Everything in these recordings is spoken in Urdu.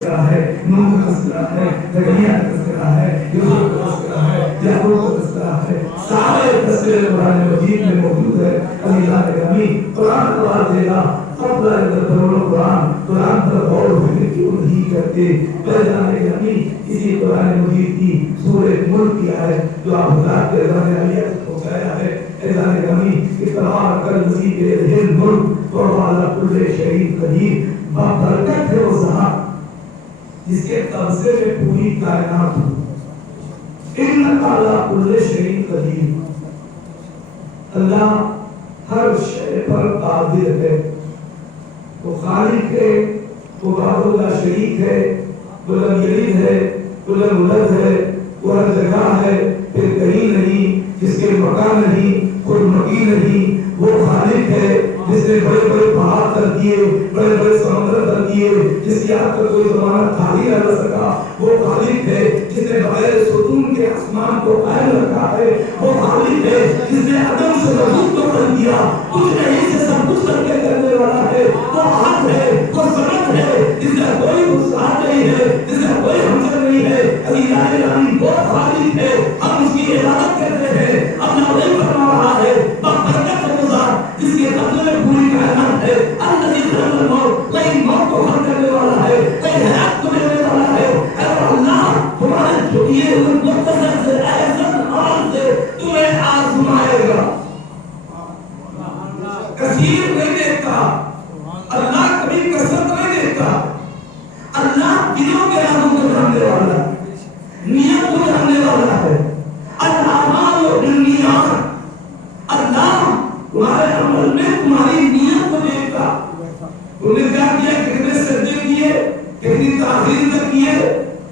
ہے، نور کا تذکرہ ہے، زکریا کا تذکرہ ہے، یوسف کا تذکرہ ہے، یعقوب کا تذکرہ ہے، سارے تذکرے قرآن مجید میں موجود ہے۔ اللہ نے کہا قرآن قرار دے گا اب قرآن پر غور و فکر کیوں نہیں کرتے؟ اللہ نے کہا اسی قرآن مجید کی سورہ ملک کی ہے جو آپ حضرات کے اعلان عالیہ تک پہنچایا ہے۔ اللہ نے کہا کہ تبارک الذی بیدہ الملک وہو علی کل شیء قدیر، بابرکت ہے وہ ذات جس کے قبضے میں پوری کائنات ہو۔ انک علی کل شیء قدیر، اللہ ہر شے پر قادر ہے، وہ خالق ہے، وہ وحدہ لا شریک ہے، وہ لم یلد ہے، وہ لم یولد ہے، وہ ہر جگہ ہے، پھر کہیں نہیں، جس کے مکان نہیں، خود مکی نہیں، وہ خالق ہے جس نے بڑے بڑے پہاڑ کر دیے، بڑے بڑے سمندر کر دیے، جس کی آگ کا کوئی زمانہ خالی نہ رہ سکا، وہ خالق ہے جس نے بغیر ستون کے آسمان کو قائم رکھا ہے، وہ خالق ہے جس نے عدم سے وجود کو کر دیا، کچھ نہیں سے سب کچھ کر کے کرنے والا ہے، وہ احد ہے، وہ صمد ہے، جس کا کوئی استاد نہیں ہے، جس کا کوئی ہمسر نہیں ہے، اللہ العلی وہ خالق ہے، ہم اس کی عبادت کرتے ہیں، اپنا وہی فرما رہا ہے، برکت ہے وہ ذات جس کے قبضے میں پوری کائنات ہے، الذی خلق الموت، وہی موت کو خلق کرنے والا ہے، وہی حیات کو دینے والا ہے۔ اے اللہ تمہارے جھکیے ہوئے مختصر سے احسن عمل سے تمہیں آزمائے گا، کثیر نہیں دیکھتا اللہ، کبھی کثرت نہیں دیکھتا اللہ، دلوں کے رازوں کو جاننے والا ہے، نیت کو جاننے والا ہے، الاعمال بالنیات، اللہ تمہارے عمل میں تمہاری نیت کو دیکھتا، تم نے کیا کیا، کتنے سجدے کیے، کتنی تاخیر تک کیے،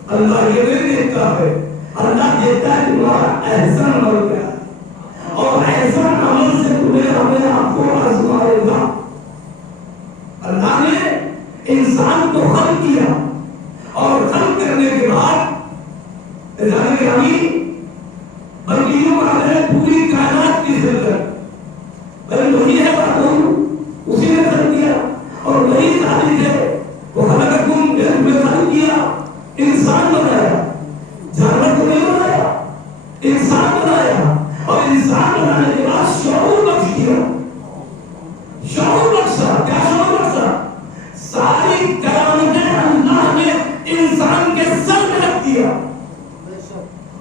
اللہ یہ نہیں دیکھتا ہے، اللہ دیکھتا ہے تمہارا احسن عمل کیا ہے، اور احسن عمل سے تمہیں اپنے آپ کو آزمائے گا۔ اللہ نے انسان کو خلق کیا اور خلق کرنے کے بعد اللہ نے بلکہ یوں کہا ہے پوری کائنات کی خلقت، بھائی وہی ہے اسی نے خلق کیا اور وہی ذالک ہے، وہ خلقکم نے خلق کیا، انسان بنایا، جانور کو نہیں بنایا، انسان بنایا، اور انسان بنانے کے بعد شعور بخش دیا، شعور بخشا، کیا شعور بخشا؟ ساری کرامتیں اللہ نے انسان کے سر میں رکھ دیا،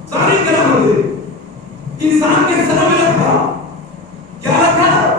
ساری کرامتیں انسان کے سر میں رکھا، کیا رکھا؟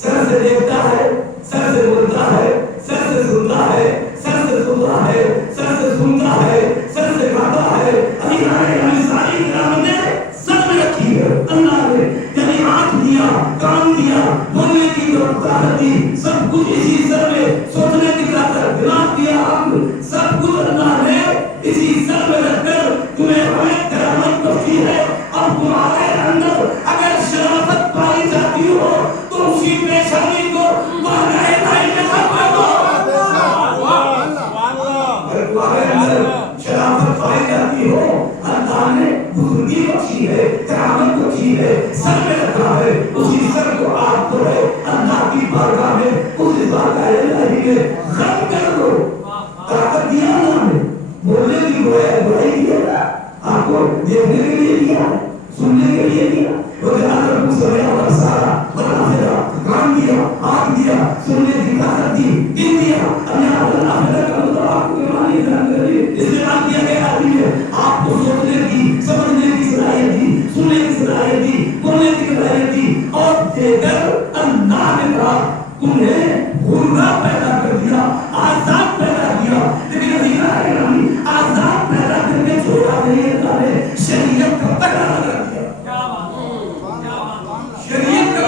سر سے دیکھتا ہے، سر سے بولتا ہے، سر سے سنتا ہے، سر سے سنتا ہے، سر سے سنتا ہے، سر سے کھاتا ہے، اللہ نے ساری کرامتیں سر میں رکھی ہے، اللہ نے یعنی آنکھ دیا، کان دیا، بولنے کی طاقت دی، سب کچھ اسی سر میں، سوچنے کی طاقت، دماغ دیا، عقل، سب کچھ اللہ نے اسی سر میں رکھ کر تمہیں ہمیں کرامت بخشی ہے۔ اب تمہارے اندر اگر شرافت پائی جاتی ہو تو اسی پیشانی کو تمہارے بھائی کے ساتھ دو، اگر تمہارے اندر شرافت پائی جاتی ہو، اللہ نے بزرگی بخشی ہے، کرامت بخشی ہے، سر میں رکھا ہے، اسی سر کو آپ کو ہے اللہ کی بارگاہ میں، اس بارگاہ الہی میں خم کر دو، طاقت دیا اللہ نے، بولنے کی گواہی دیا، آپ کو دیکھنے کے لیے دیا، سننے کے لیے دیا، وہ جہاں رب سمیا اور سارا بنا پھرا، کام دیا، آنکھ دیا، سننے کی طاقت دی، دل دیا، اللہ اللہ کا مطلب آپ کو ایمانی استعمال کیا گیا آدمی ہے، آپ کو سوچنے کی، سمجھنے کی صلاحیت دی، سننے کی صلاحیت دی، بولنے کی صلاحیت دی، اور دے کر اللہ نے کہا تمہیں غرہ پیدا کر دیا، آزاد پیدا کیا، لیکن آزاد پیدا کر کے چھوڑا نہیں، اللہ نے شریعت کا تقاضا کر دیا، شریعت کا